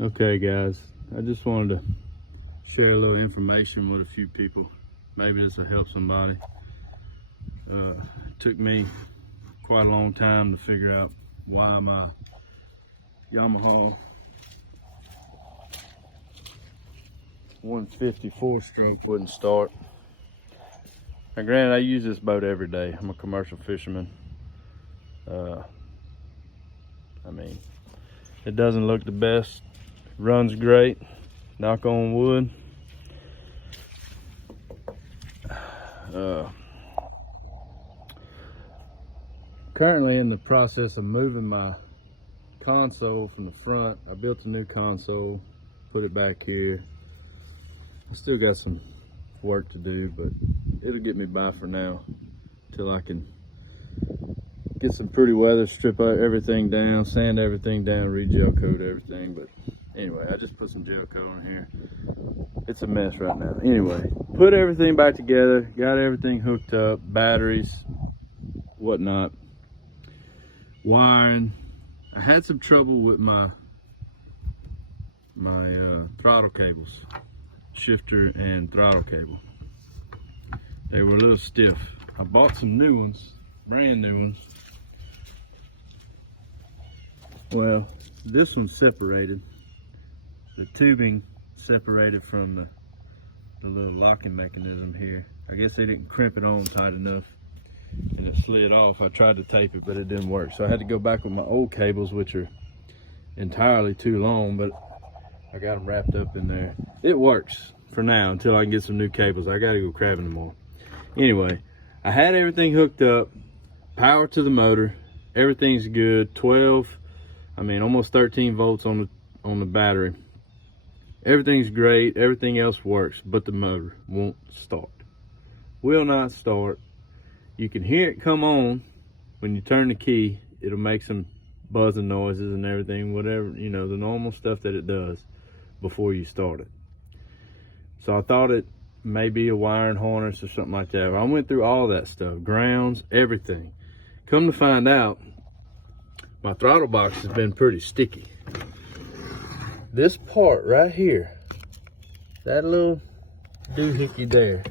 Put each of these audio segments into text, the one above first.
Okay guys, I just wanted to share a little information with a few people. Maybe this will help somebody. It took me quite a long time to figure out why my Yamaha 154 stroke wouldn't start. Now granted, I use this boat every day. I'm a commercial fisherman. I mean, it doesn't look the best. Runs great, knock on wood. Currently in the process of moving my console from the front. I built a new console, put it back here. I still got some work to do, but it'll get me by for now till I can get some pretty weather, strip everything down, sand everything down, re-gel coat everything. But anyway, I just put some gel coat on here. It's a mess right now. Anyway, put everything back together, got everything hooked up, batteries, whatnot, wiring. I had some trouble with my throttle cables, shifter and throttle cable. They were a little stiff. I bought some new ones, brand new ones. Well, this one's separated. The tubing separated from the little locking mechanism here. I guess they didn't crimp it on tight enough and it slid off. I tried to tape it, but it didn't work. So I had to go back with my old cables, which are entirely too long, but I got them wrapped up in there. It works for now until I can get some new cables. I gotta go crabbing them more. Anyway, I had everything hooked up, power to the motor, everything's good. 12, I mean almost 13 volts on the battery. Everything's great, everything else works, but the motor won't start. Will not start. You can hear it come on when you turn the key. It'll make some buzzing noises and everything, whatever, you know, the normal stuff that it does before you start it. So I thought it may be a wiring harness or something like that. I went through all that stuff, grounds, everything. Come to find out, my throttle box has been pretty sticky. This part right here, that little doohickey there,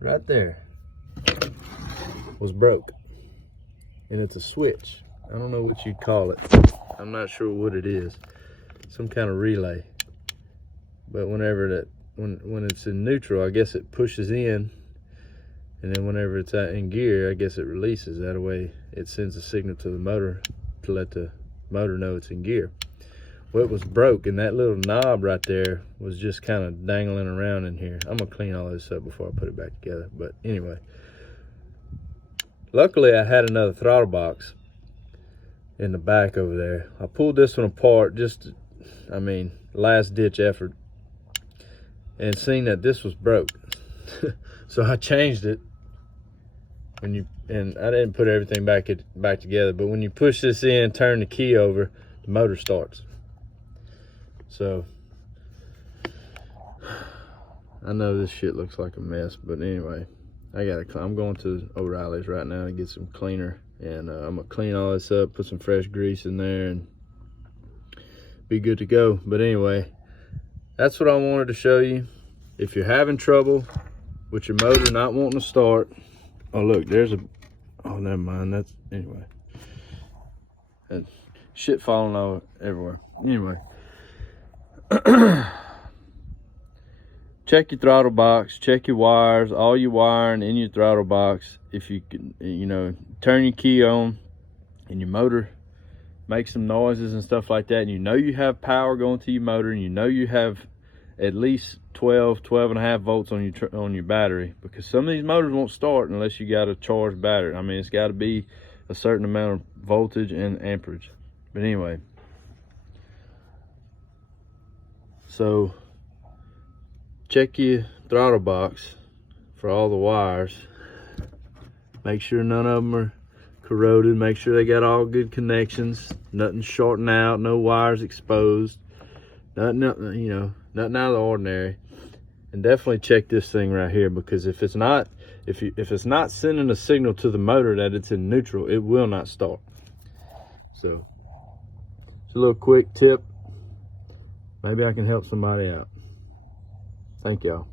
right there, was broke. And it's a switch. I don't know what you'd call it. I'm not sure what it is. Some kind of relay. But whenever when it's in neutral, I guess it pushes in, and then whenever it's in gear, I guess it releases. That way it sends a signal to the motor to let the motor know it's in gear. Well, it was broke, and that little knob right there was just kind of dangling around in here. I'm gonna clean all this up before I put it back together. But anyway, luckily I had another throttle box in the back over there. I pulled this one apart, just, I mean, last ditch effort, and seen that this was broke. So I changed it. And I didn't put everything back together, but when you push this in, turn the key over, the motor starts. So I know this shit looks like a mess, but anyway, I'm going to O'Reilly's right now to get some cleaner, and I'm gonna clean all this up, put some fresh grease in there, and be good to go. But anyway, that's what I wanted to show you. If you're having trouble with your motor not wanting to start, oh look, oh never mind, that's, anyway, that's shit falling over everywhere. Anyway, check your throttle box, check your wires, all your wiring in your throttle box. If you can, you know, turn your key on and your motor makes some noises and stuff like that, and you know you have power going to your motor, and you know you have at least 12 and a half volts on your battery, because some of these motors won't start unless you got a charged battery. I mean, it's got to be a certain amount of voltage and amperage. But anyway, so check your throttle box for all the wires. Make sure none of them are corroded. Make sure they got all good connections. Nothing shorting out. No wires exposed. Nothing, you know, nothing out of the ordinary. And definitely check this thing right here, because if it's not sending a signal to the motor that it's in neutral, it will not start. So it's a little quick tip. Maybe I can help somebody out. Thank y'all.